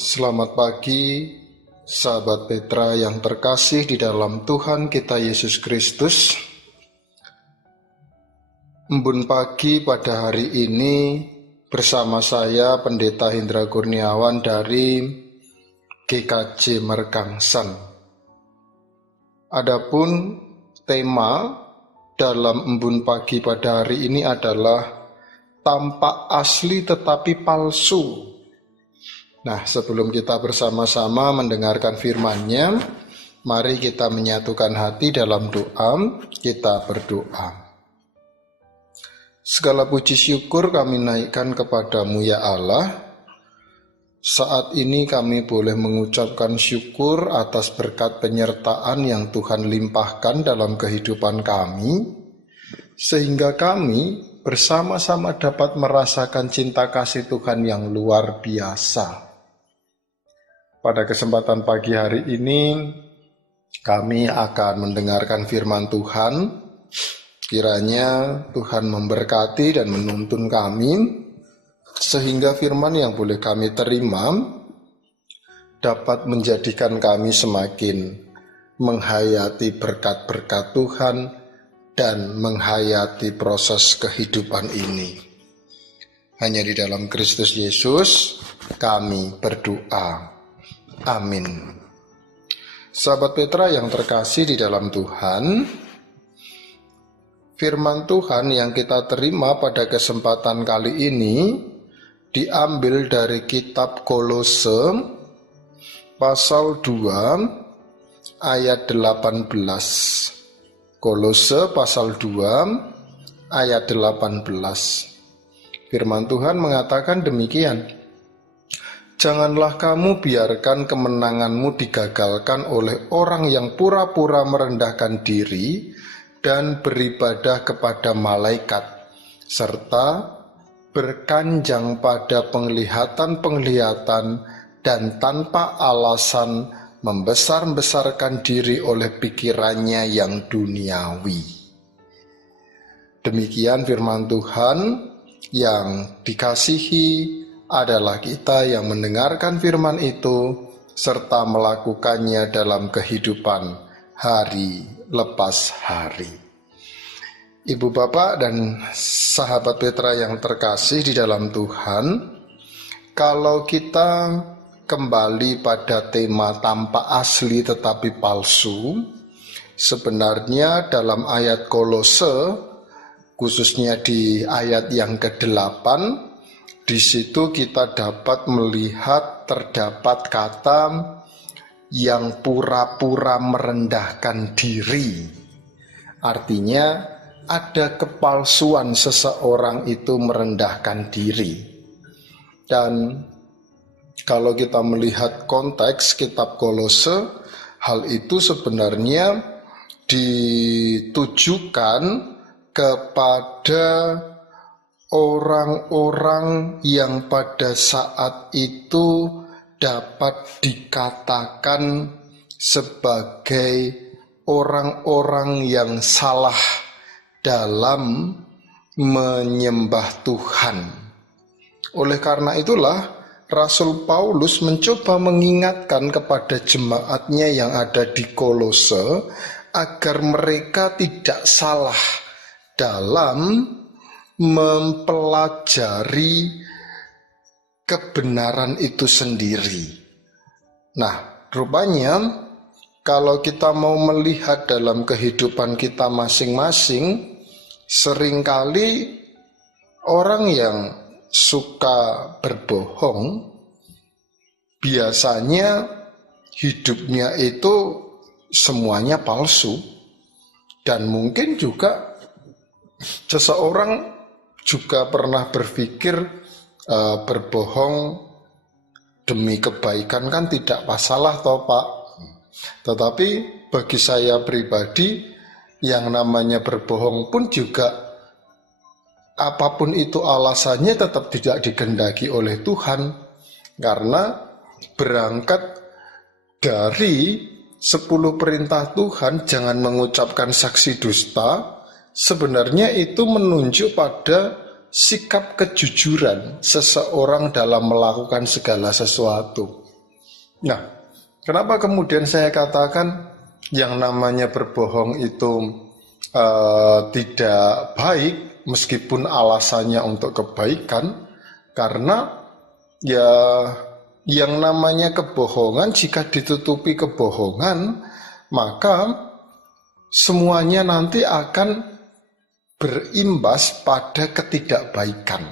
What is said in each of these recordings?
Selamat pagi, sahabat Petra yang terkasih di dalam Tuhan kita Yesus Kristus. Embun pagi pada hari ini bersama saya Pendeta Hendra Kurniawan dari GKJ Mergangsan. Adapun tema dalam embun pagi pada hari ini adalah tampak asli tetapi palsu. Nah, sebelum kita bersama-sama mendengarkan firman-Nya, mari kita menyatukan hati dalam doa. Kita berdoa. Segala puji syukur kami naikkan kepadamu ya Allah. Saat ini kami boleh mengucapkan syukur atas berkat penyertaan yang Tuhan limpahkan dalam kehidupan kami, sehingga kami bersama-sama dapat merasakan cinta kasih Tuhan yang luar biasa. Pada kesempatan pagi hari ini, kami akan mendengarkan firman Tuhan. Kiranya Tuhan memberkati dan menuntun kami, sehingga firman yang boleh kami terima dapat menjadikan kami semakin menghayati berkat-berkat Tuhan dan menghayati proses kehidupan ini. Hanya di dalam Kristus Yesus kami berdoa. Amin. Sahabat Petra yang terkasih di dalam Tuhan, firman Tuhan yang kita terima pada kesempatan kali ini diambil dari kitab Kolose pasal 2 ayat 18. Kolose pasal 2 ayat 18. Firman Tuhan mengatakan demikian. Janganlah kamu biarkan kemenanganmu digagalkan oleh orang yang pura-pura merendahkan diri dan beribadah kepada malaikat, serta berkanjang pada penglihatan-penglihatan dan tanpa alasan membesar-besarkan diri oleh pikirannya yang duniawi. Demikian firman Tuhan yang dikasihi adalah kita yang mendengarkan firman itu serta melakukannya dalam kehidupan hari lepas hari. Ibu bapak dan sahabat Petra yang terkasih di dalam Tuhan, kalau kita kembali pada tema tampak asli tetapi palsu, sebenarnya dalam ayat Kolose, khususnya di ayat yang ke-8, di situ kita dapat melihat terdapat kata yang pura-pura merendahkan diri. Artinya ada kepalsuan seseorang itu merendahkan diri. Dan kalau kita melihat konteks kitab Kolose, hal itu sebenarnya ditujukan kepada orang-orang yang pada saat itu dapat dikatakan sebagai orang-orang yang salah dalam menyembah Tuhan. Oleh karena itulah Rasul Paulus mencoba mengingatkan kepada jemaatnya yang ada di Kolose agar mereka tidak salah dalam mempelajari kebenaran itu sendiri. Nah, rupanya kalau kita mau melihat dalam kehidupan kita masing-masing, seringkali orang yang suka berbohong biasanya hidupnya itu semuanya palsu, dan mungkin juga seseorang juga pernah berpikir berbohong demi kebaikan kan tidak masalah toh Pak. Tetapi bagi saya pribadi, yang namanya berbohong pun juga apapun itu alasannya tetap tidak dikehendaki oleh Tuhan. Karena berangkat dari 10 perintah Tuhan, jangan mengucapkan saksi dusta, sebenarnya itu menunjuk pada sikap kejujuran seseorang dalam melakukan segala sesuatu. Nah, kenapa kemudian saya katakan yang namanya berbohong itu tidak baik meskipun alasannya untuk kebaikan? Karena ya yang namanya kebohongan, jika ditutupi kebohongan, maka semuanya nanti akan berimbas pada ketidakbaikan.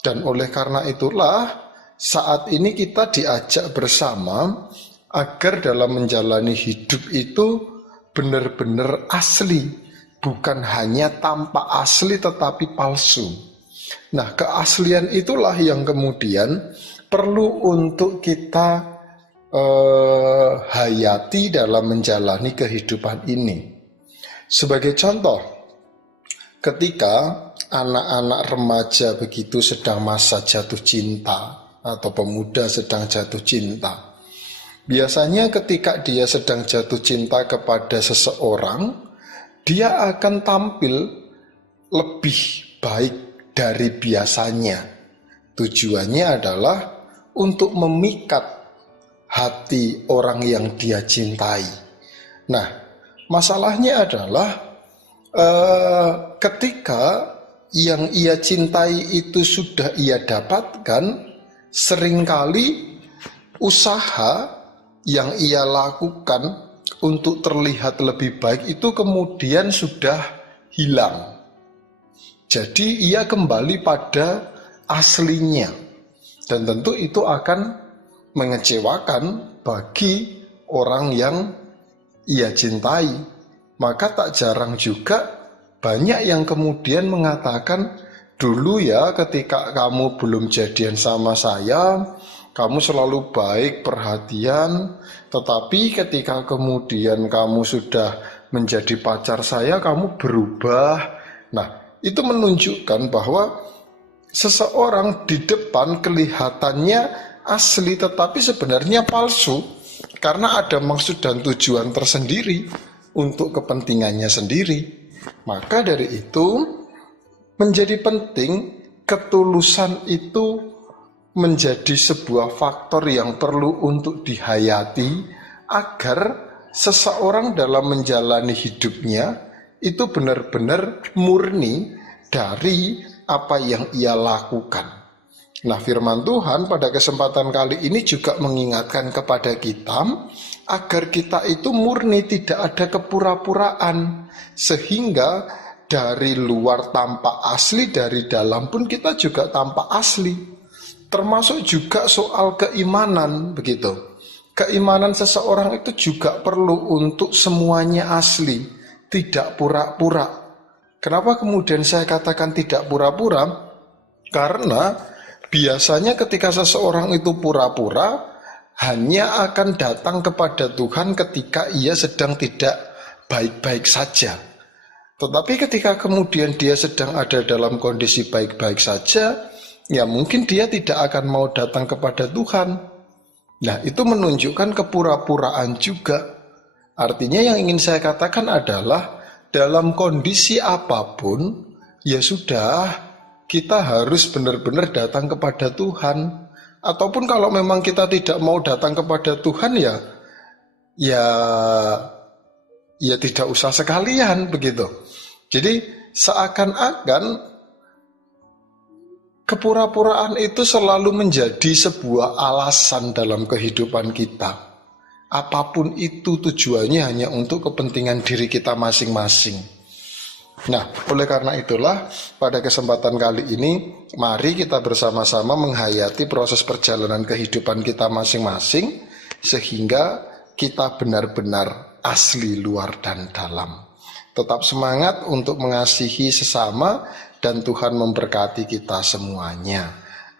Dan oleh karena itulah saat ini kita diajak bersama agar dalam menjalani hidup itu benar-benar asli, bukan hanya tampak asli tetapi palsu. Nah, keaslian itulah yang kemudian perlu untuk kita hayati dalam menjalani kehidupan ini. Sebagai contoh, ketika anak-anak remaja begitu sedang masa jatuh cinta atau pemuda sedang jatuh cinta, biasanya ketika dia sedang jatuh cinta kepada seseorang, dia akan tampil lebih baik dari biasanya. Tujuannya adalah untuk memikat hati orang yang dia cintai. Nah, masalahnya adalah ketika yang ia cintai itu sudah ia dapatkan, seringkali usaha yang ia lakukan untuk terlihat lebih baik itu kemudian sudah hilang. Jadi ia kembali pada aslinya, dan tentu itu akan mengecewakan bagi orang yang ia cintai. Maka tak jarang juga banyak yang kemudian mengatakan, dulu ya ketika kamu belum jadian sama saya, kamu selalu baik, perhatian, tetapi ketika kemudian kamu sudah menjadi pacar saya, kamu berubah. Nah, itu menunjukkan bahwa seseorang di depan kelihatannya asli tetapi sebenarnya palsu, karena ada maksud dan tujuan tersendiri untuk kepentingannya sendiri. Maka dari itu menjadi penting ketulusan itu menjadi sebuah faktor yang perlu untuk dihayati agar seseorang dalam menjalani hidupnya itu benar-benar murni dari apa yang ia lakukan. Nah, firman Tuhan pada kesempatan kali ini juga mengingatkan kepada kita agar kita itu murni, tidak ada kepura-puraan, sehingga dari luar tampak asli, dari dalam pun kita juga tampak asli. Termasuk juga soal keimanan, begitu. Keimanan seseorang itu juga perlu untuk semuanya asli, tidak pura-pura. Kenapa kemudian saya katakan tidak pura-pura? Karena biasanya ketika seseorang itu pura-pura, hanya akan datang kepada Tuhan ketika ia sedang tidak baik-baik saja. Tetapi ketika kemudian dia sedang ada dalam kondisi baik-baik saja, ya mungkin dia tidak akan mau datang kepada Tuhan. Nah, itu menunjukkan kepura-puraan juga. Artinya yang ingin saya katakan adalah dalam kondisi apapun, ya sudah, kita harus benar-benar datang kepada Tuhan. Ataupun kalau memang kita tidak mau datang kepada Tuhan, ya tidak usah sekalian, begitu. Jadi seakan-akan kepura-puraan itu selalu menjadi sebuah alasan dalam kehidupan kita. Apapun itu tujuannya hanya untuk kepentingan diri kita masing-masing. Nah, oleh karena itulah pada kesempatan kali ini mari kita bersama-sama menghayati proses perjalanan kehidupan kita masing-masing, sehingga kita benar-benar asli luar dan dalam. Tetap semangat untuk mengasihi sesama, dan Tuhan memberkati kita semuanya.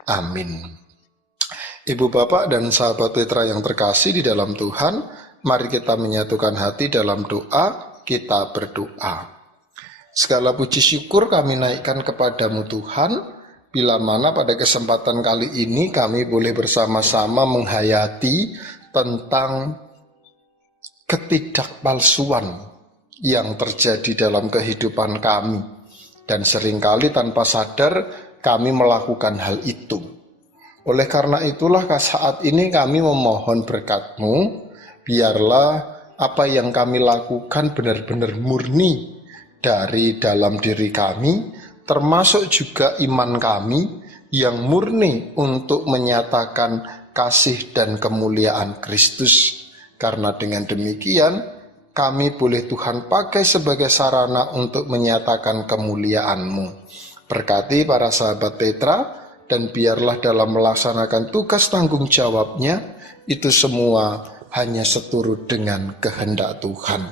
Amin. Ibu bapak dan sahabat Petra yang terkasih di dalam Tuhan, mari kita menyatukan hati dalam doa. Kita berdoa. Segala puji syukur kami naikkan kepadamu Tuhan, bila mana pada kesempatan kali ini kami boleh bersama-sama menghayati tentang ketidakpalsuan yang terjadi dalam kehidupan kami, dan seringkali tanpa sadar kami melakukan hal itu. Oleh karena itulah saat ini kami memohon berkat-Mu, biarlah apa yang kami lakukan benar-benar murni dari dalam diri kami, termasuk juga iman kami yang murni untuk menyatakan kasih dan kemuliaan Kristus. Karena dengan demikian, kami boleh Tuhan pakai sebagai sarana untuk menyatakan kemuliaan-Mu. Berkati para sahabat Petra, dan biarlah dalam melaksanakan tugas tanggung jawabnya, itu semua hanya seturut dengan kehendak Tuhan.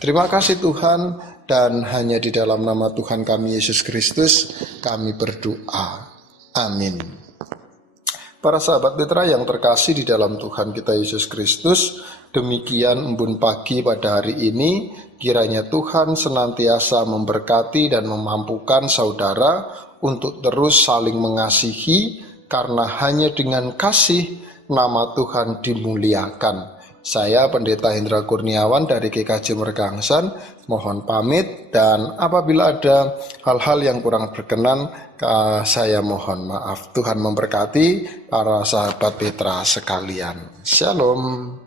Terima kasih Tuhan, dan hanya di dalam nama Tuhan kami Yesus Kristus kami berdoa. Amin. Para sahabat Petra yang terkasih di dalam Tuhan kita Yesus Kristus, demikian embun pagi pada hari ini. Kiranya Tuhan senantiasa memberkati dan memampukan saudara untuk terus saling mengasihi, karena hanya dengan kasih nama Tuhan dimuliakan. Saya Pendeta Hendra Kurniawan dari GKJ Mergangsan mohon pamit, dan apabila ada hal-hal yang kurang berkenan, saya mohon maaf. Tuhan memberkati para sahabat Petra sekalian. Shalom.